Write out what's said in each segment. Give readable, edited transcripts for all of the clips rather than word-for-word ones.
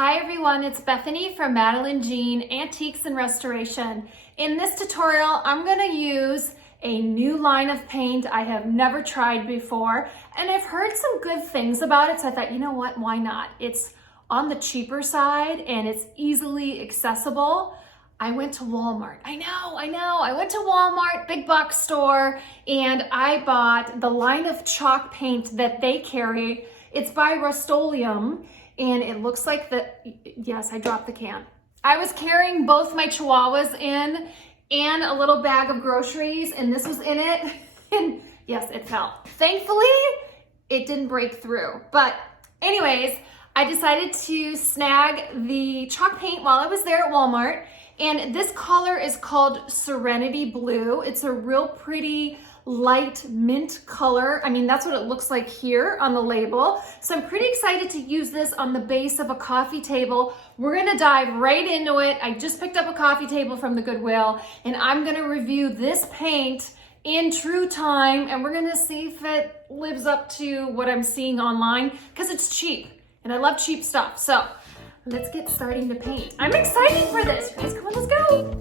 Hi everyone, it's Bethany from Madeline Jean Antiques and Restoration. In this tutorial, I'm going to use a new line of paint I have never tried before, and I've heard some good things about it, so I thought, you know what, why not? It's on the cheaper side and it's easily accessible. I went to Walmart. I know. I went to Walmart, big box store, and I bought the line of chalk paint that they carry. It's by Rust-Oleum, and it looks like yes, I dropped the can. I was carrying both my chihuahuas in and a little bag of groceries, and this was in it, and yes, it fell. Thankfully, it didn't break through. But anyways, I decided to snag the chalk paint while I was there at Walmart. And this color is called Serenity Blue. It's a real pretty light mint color. I mean, that's what it looks like here on the label. So I'm pretty excited to use this on the base of a coffee table. We're gonna dive right into it. I just picked up a coffee table from the Goodwill, and I'm gonna review this paint in true time, and we're gonna see if it lives up to what I'm seeing online, because it's cheap, and I love cheap stuff. So let's get starting to paint. I'm excited for this. You guys, come on, let's go.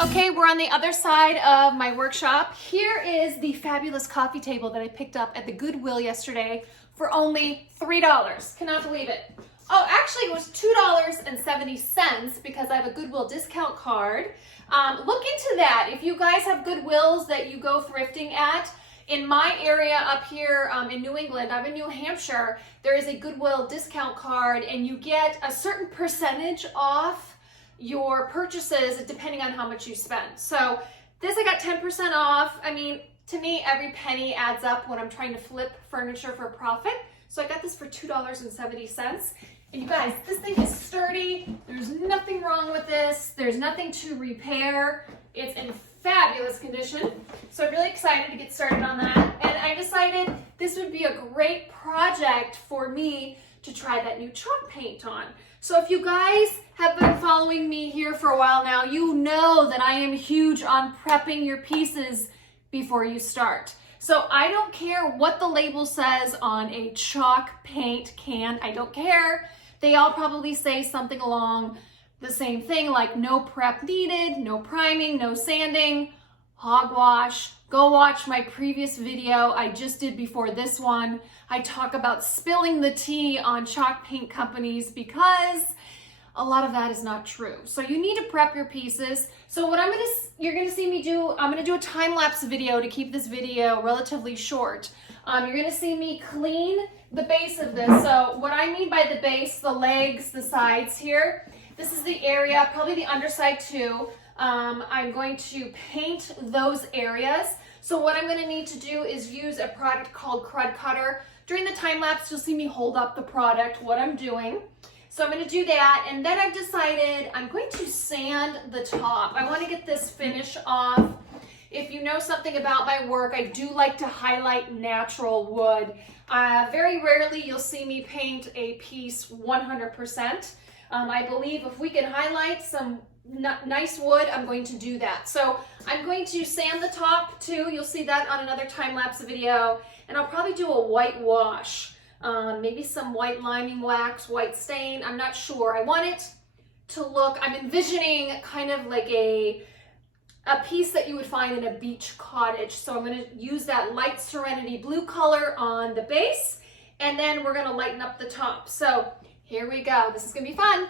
Okay, we're on the other side of my workshop. Here is the fabulous coffee table that I picked up at the Goodwill yesterday for only $3. Cannot believe it. Oh, actually it was $2.70 because I have a Goodwill discount card. Look into that. If you guys have Goodwills that you go thrifting at, in my area up here in New England, I'm in New Hampshire, there is a Goodwill discount card and you get a certain percentage off your purchases depending on how much you spend. So this I got 10% off. I mean, to me, every penny adds up when I'm trying to flip furniture for profit. So I got this for $2.70. And you guys, this thing is sturdy. There's nothing wrong with this. There's nothing to repair. It's in fabulous condition. So I'm really excited to get started on that. And I decided this would be a great project for me to try that new chalk paint on. So if you guys have been following me here for a while now, you know that I am huge on prepping your pieces before you start. So I don't care what the label says on a chalk paint can. I don't care. They all probably say something along the same thing, like no prep needed, no priming, no sanding, hogwash. Go watch my previous video I just did before this one. I talk about spilling the tea on chalk paint companies because a lot of that is not true. So you need to prep your pieces. So what you're gonna see me do, I'm gonna do a time-lapse video to keep this video relatively short. You're gonna see me clean the base of this. So what I mean by the base, the legs, the sides here, this is the area, probably the underside too. I'm going to paint those areas. So what I'm going to need to do is use a product called Crud Cutter. During the time lapse, you'll see me hold up the product, what I'm doing. So I'm going to do that, and then I've decided I'm going to sand the top. I want to get this finish off. If you know something about my work, I do like to highlight natural wood. Very rarely you'll see me paint a piece 100%. I believe if we can highlight some nice wood, I'm going to do that. So I'm going to sand the top too. You'll see that on another time-lapse video. And I'll probably do a white wash. Maybe some white liming wax, white stain. I'm not sure. I want it to look, I'm envisioning kind of like a piece that you would find in a beach cottage. So I'm going to use that light Serenity Blue color on the base. And then we're going to lighten up the top. So here we go. This is going to be fun.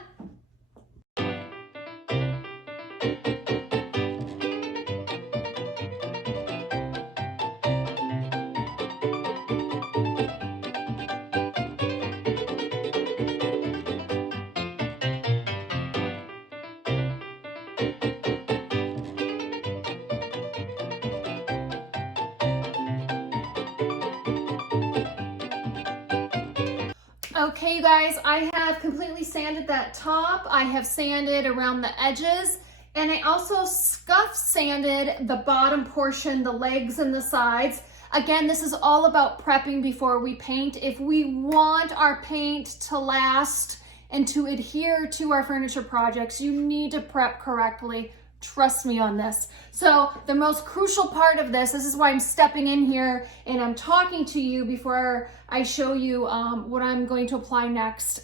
Okay, you guys, I have completely sanded that top. I have sanded around the edges, and I also scuff sanded the bottom portion, the legs and the sides. Again, this is all about prepping before we paint. If we want our paint to last and to adhere to our furniture projects, you need to prep correctly Trust me on this. So the most crucial part of this is why I'm stepping in here and I'm talking to you before I show you what I'm going to apply next.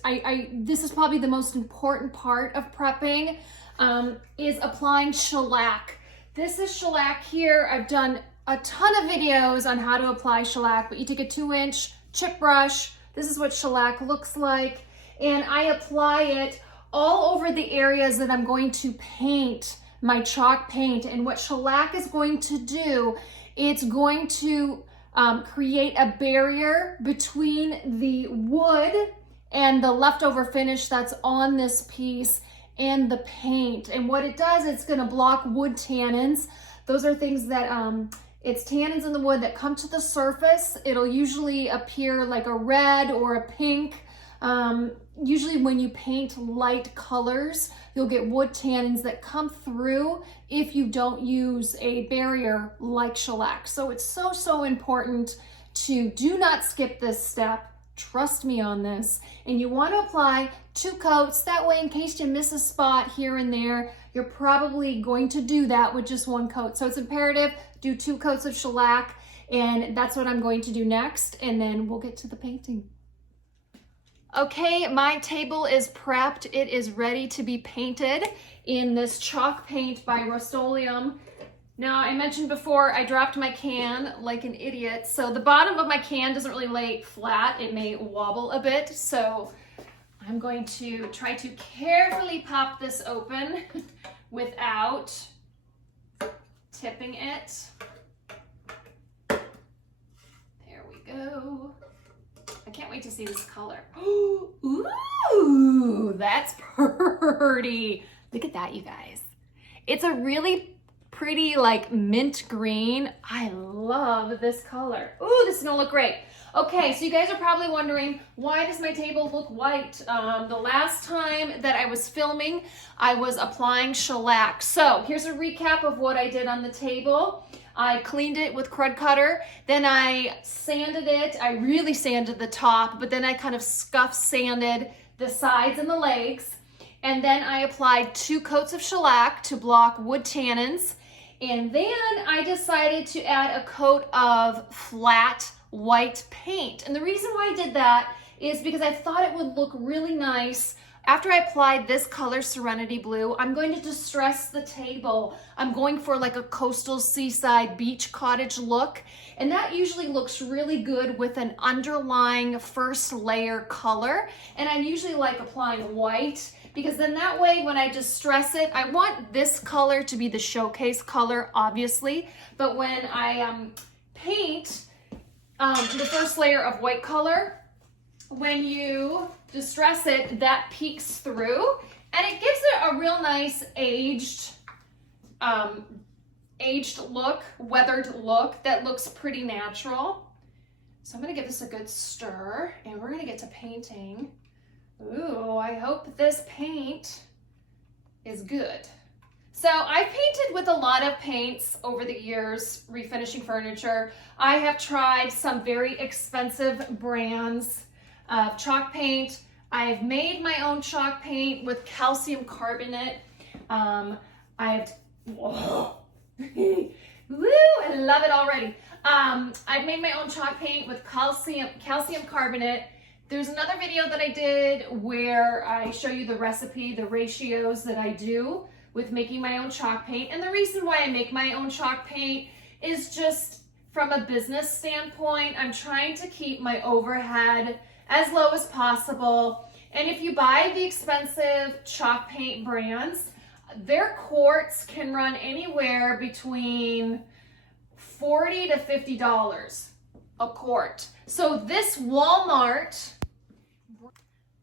This is probably the most important part of prepping, is applying shellac. This is shellac here. I've done a ton of videos on how to apply shellac, but you take a 2-inch chip brush. This is what shellac looks like. And I apply it all over the areas that I'm going to paint my chalk paint. And what shellac is going to do, it's going to create a barrier between the wood and the leftover finish that's on this piece and the paint. And what it does, it's gonna block wood tannins. Those are things that, it's tannins in the wood that come to the surface. It'll usually appear like a red or a pink. Usually when you paint light colors, you'll get wood tannins that come through if you don't use a barrier like shellac. So it's so important to do not skip this step. Trust me on this. And you want to apply 2 coats. That way, in case you miss a spot here and there, you're probably going to do that with just 1 coat. So it's imperative, do 2 coats of shellac, and that's what I'm going to do next. And then we'll get to the painting. Okay, my table is prepped. It is ready to be painted in this chalk paint by Rust-Oleum. Now, I mentioned before, I dropped my can like an idiot. So the bottom of my can doesn't really lay flat. It may wobble a bit. So I'm going to try to carefully pop this open without tipping it. There we go. I can't wait to see this color. Ooh, that's pretty. Look at that, you guys. It's a really pretty like mint green. I love this color. Ooh, this is gonna look great. Okay, so you guys are probably wondering, why does my table look white? The last time that I was filming, I was applying shellac. So here's a recap of what I did on the table. I cleaned it with Crud Cutter, then I sanded it. I really sanded the top, but then I kind of scuff sanded the sides and the legs. And then I applied 2 coats of shellac to block wood tannins. And then I decided to add a coat of flat white paint. And the reason why I did that is because I thought it would look really nice. After I applied this color, Serenity Blue, I'm going to distress the table. I'm going for like a coastal seaside beach cottage look. And that usually looks really good with an underlying first layer color. And I usually like applying white because then that way when I distress it, I want this color to be the showcase color, obviously. But when I paint the first layer of white color, when you distress it, that peeks through and it gives it a real nice aged look, weathered look that looks pretty natural. So I'm gonna give this a good stir and we're gonna get to painting. Ooh, I hope this paint is good. So I've painted with a lot of paints over the years, refinishing furniture. I have tried some very expensive brands of chalk paint. I've made my own chalk paint with calcium carbonate. Whoa, woo, I love it already. I've made my own chalk paint with calcium carbonate. There's another video that I did where I show you the recipe, the ratios that I do with making my own chalk paint. And the reason why I make my own chalk paint is just from a business standpoint. I'm trying to keep my overhead as low as possible. And if you buy the expensive chalk paint brands, their quarts can run anywhere between $40 to $50 a quart. So this Walmart,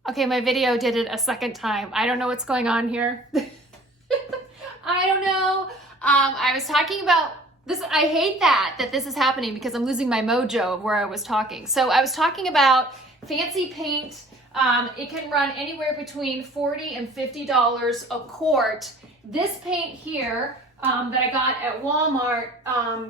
okay, my video did it a second time. I don't know what's going on here. I don't know. I was talking about this. I hate that this is happening because I'm losing my mojo of where I was talking. So I was talking about fancy paint. It can run anywhere between $40 and $50 a quart. This paint here that I got at Walmart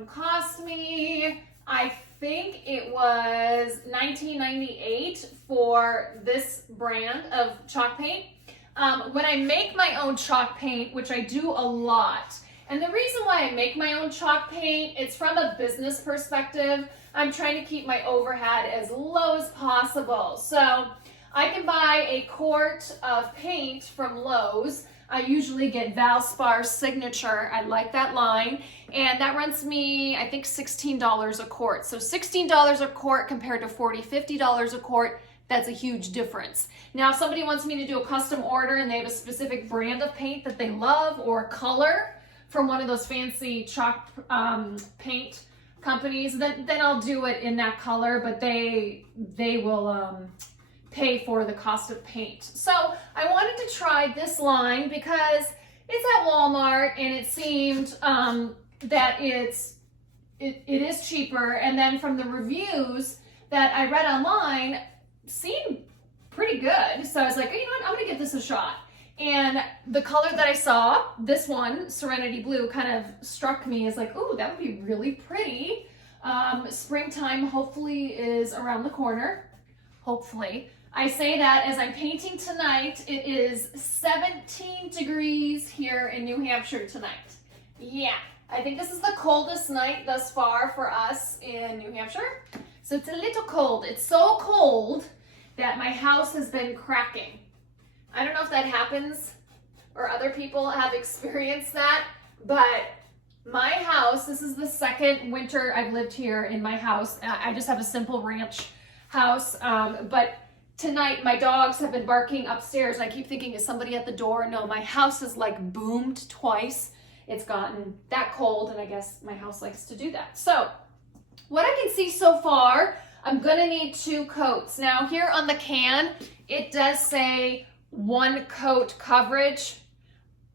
cost me, I think it was $19.98 for this brand of chalk paint. When I make my own chalk paint, which I do a lot, and the reason why I make my own chalk paint, it's from a business perspective. I'm trying to keep my overhead as low as possible. So I can buy a quart of paint from Lowe's. I usually get Valspar Signature. I like that line. And that runs me, I think, $16 a quart. So $16 a quart compared to $40, $50 a quart, that's a huge difference. Now, if somebody wants me to do a custom order and they have a specific brand of paint that they love or color from one of those fancy chalk paint companies, then I'll do it in that color, but they will pay for the cost of paint. So I wanted to try this line because it's at Walmart and it seemed that it is cheaper. And then from the reviews that I read online, seemed pretty good. So I was like, you know what, I'm gonna give this a shot. And the color that I saw, this one, Serenity Blue, kind of struck me as like, ooh, that would be really pretty. Springtime hopefully is around the corner, hopefully. I say that as I'm painting tonight. It is 17 degrees here in New Hampshire tonight. Yeah, I think this is the coldest night thus far for us in New Hampshire. So it's a little cold. It's so cold that my house has been cracking. I don't know if that happens or other people have experienced that, but my house, this is the second winter I've lived here in my house. I just have a simple ranch house, but tonight my dogs have been barking upstairs and I keep thinking, is somebody at the door? No, my house has like boomed twice. It's gotten that cold and I guess my house likes to do that. So what I can see so far, I'm gonna need 2 coats. Now here on the can, it does say 1 coat coverage.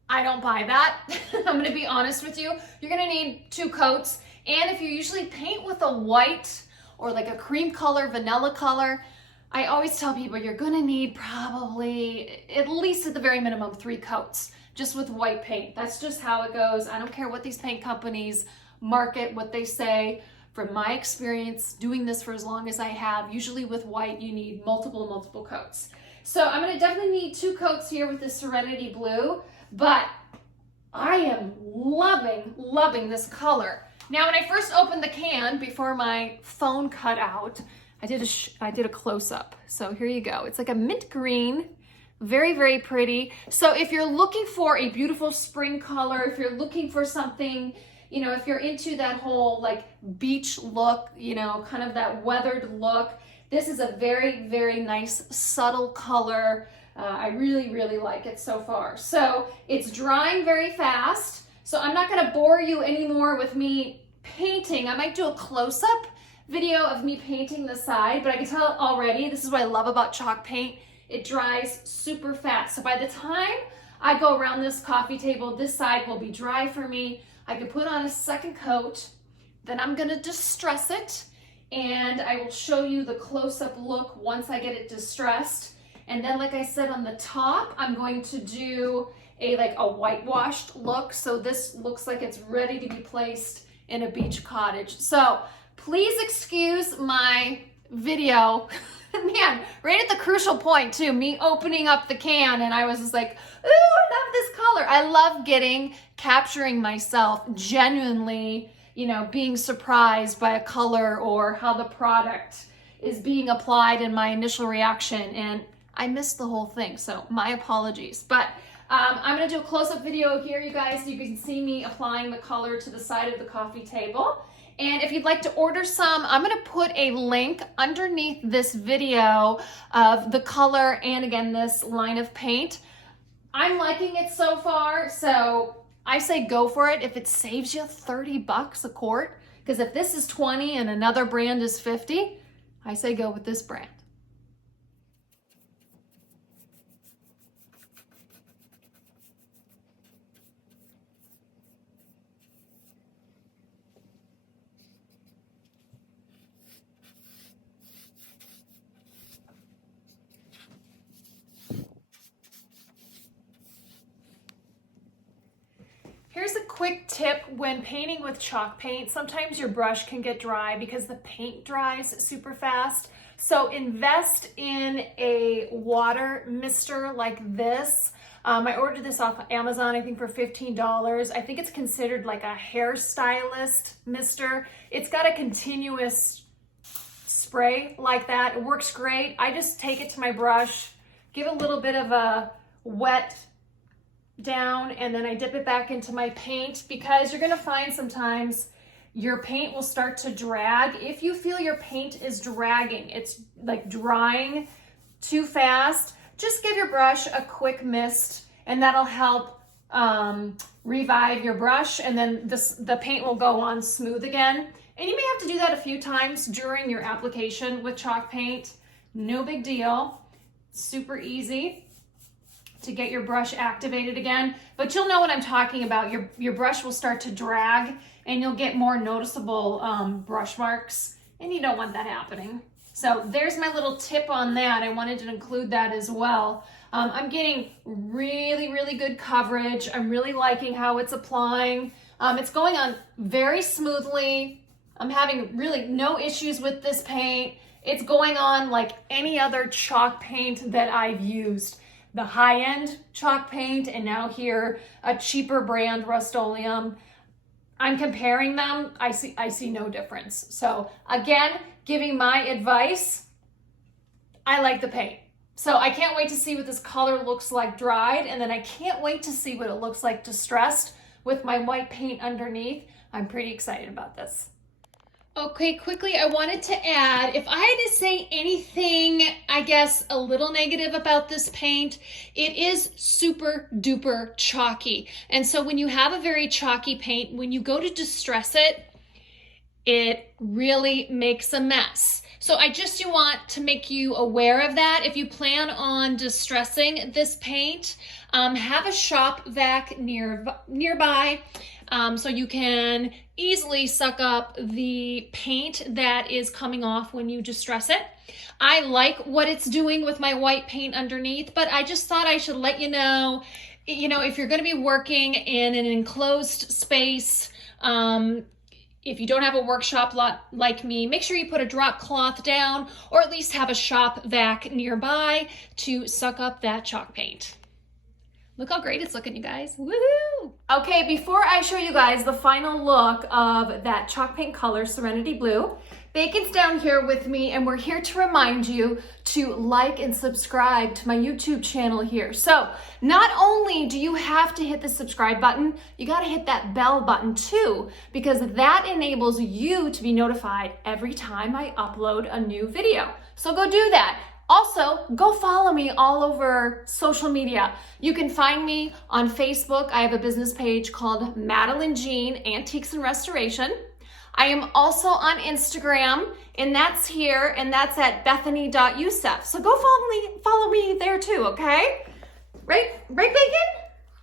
I don't buy that. I'm gonna be honest with you. You're gonna need 2 coats. And if you usually paint with a white or like a cream color, vanilla color, I always tell people you're gonna need probably, at least at the very minimum, 3 coats just with white paint. That's just how it goes. I don't care what these paint companies market, what they say. From my experience doing this for as long as I have, usually with white, you need multiple coats. So I'm gonna definitely need 2 coats here with the Serenity Blue, but I am loving this color. Now, when I first opened the can, before my phone cut out, I did a close-up. So here you go. It's like a mint green, very pretty. So if you're looking for a beautiful spring color, if you're looking for something, you know, if you're into that whole like beach look, you know, kind of that weathered look, this is a very nice subtle color. I really like it so far. So it's drying very fast. So I'm not gonna bore you anymore with me painting. I might do a close-up video of me painting the side, but I can tell already, this is what I love about chalk paint, it dries super fast. So by the time I go around this coffee table, this side will be dry for me. I can put on a second coat, then I'm gonna distress it, and I will show you the close-up look once I get it distressed. And then, like I said, on the top, I'm going to do a whitewashed look. So this looks like it's ready to be placed in a beach cottage. So please excuse my video. Man, right at the crucial point too, me opening up the can and I was just like, ooh, I love this color. I love capturing myself genuinely, you know, being surprised by a color or how the product is being applied in my initial reaction. And I missed the whole thing, so my apologies. But I'm gonna do a close-up video here, you guys. You can see me applying the color to the side of the coffee table. And if you'd like to order some, I'm gonna put a link underneath this video of the color and again, this line of paint. I'm liking it so far, so I say go for it if it saves you 30 bucks a quart. Because if this is 20 and another brand is 50, I say go with this brand. Here's a quick tip when painting with chalk paint. Sometimes your brush can get dry because the paint dries super fast. So invest in a water mister like this. I ordered this off Amazon, I think for $15. I think it's considered like a hairstylist mister. It's got a continuous spray like that. It works great. I just take it to my brush, give a little bit of a wet down, and then I dip it back into my paint, because you're gonna find sometimes your paint will start to drag. If you feel your paint is dragging, it's like drying too fast, just give your brush a quick mist, and that'll help revive your brush, and then the paint will go on smooth again. And you may have to do that a few times during your application with chalk paint. No big deal, super easy to get your brush activated again, but you'll know what I'm talking about. Your brush will start to drag, and you'll get more noticeable brush marks, and you don't want that happening. So there's my little tip on that. I wanted to include that as well. I'm getting really, really good coverage. I'm really liking how it's applying. It's going on very smoothly. I'm having really no issues with this paint. It's going on like any other chalk paint that I've used. The high-end chalk paint, and now here a cheaper brand, Rust-Oleum. I'm comparing them. I see no difference. So again, giving my advice, I like the paint. So I can't wait to see what this color looks like dried, and then I can't wait to see what it looks like distressed with my white paint underneath. I'm pretty excited about this. Okay, quickly, I wanted to add, if I had to say anything, I guess, a little negative about this paint, it is super duper chalky. And so when you have a very chalky paint, when you go to distress it, it really makes a mess. So I just want to make you aware of that. If you plan on distressing this paint, have a shop vac nearby. So you can easily suck up the paint that is coming off when you distress it. I like what it's doing with my white paint underneath, but I just thought I should let you know, if you're going to be working in an enclosed space, if you don't have a workshop lot like me, make sure you put a drop cloth down, or at least have a shop vac nearby to suck up that chalk paint. Look how great it's looking, you guys. Woohoo! Okay, before I show you guys the final look of that chalk paint color, Serenity Blue, Bacon's down here with me, and we're here to remind you to like and subscribe to my YouTube channel here. So not only do you have to hit the subscribe button, you gotta hit that bell button too, because that enables you to be notified every time I upload a new video. So go do that. Also, go follow me all over social media. You can find me on Facebook. I have a business page called Madeline Jean Antiques and Restoration. I am also on Instagram, and that's here, and that's at Bethany.Youssef. So go follow me there too, okay? Right, Bacon?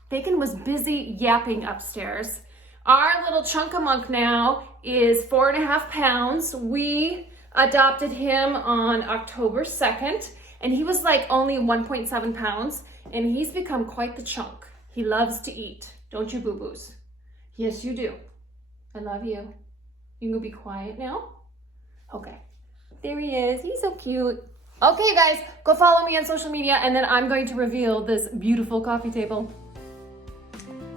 Bacon was busy yapping upstairs. Our little chunk-a-monk now is 4.5 pounds. We adopted him on October 2nd, and he was like only 1.7 pounds, and he's become quite the chunk. He loves to eat, don't you, boo-boos? Yes, you do. I love you. You can go be quiet now? Okay, there he is. He's so cute. Okay, guys, go follow me on social media, and then I'm going to reveal this beautiful coffee table.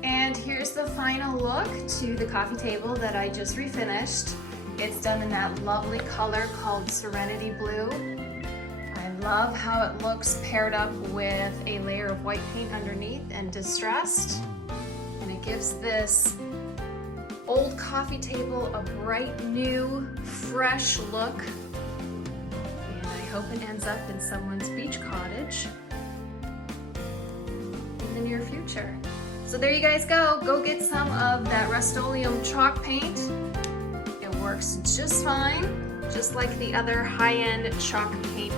And here's the final look to the coffee table that I just refinished. It's done in that lovely color called Serenity Blue. I love how it looks paired up with a layer of white paint underneath and distressed. And it gives this old coffee table a bright new, fresh look. And I hope it ends up in someone's beach cottage in the near future. So there you guys go. Go get some of that Rust-Oleum chalk paint. It works just fine, just like the other high-end chalk paint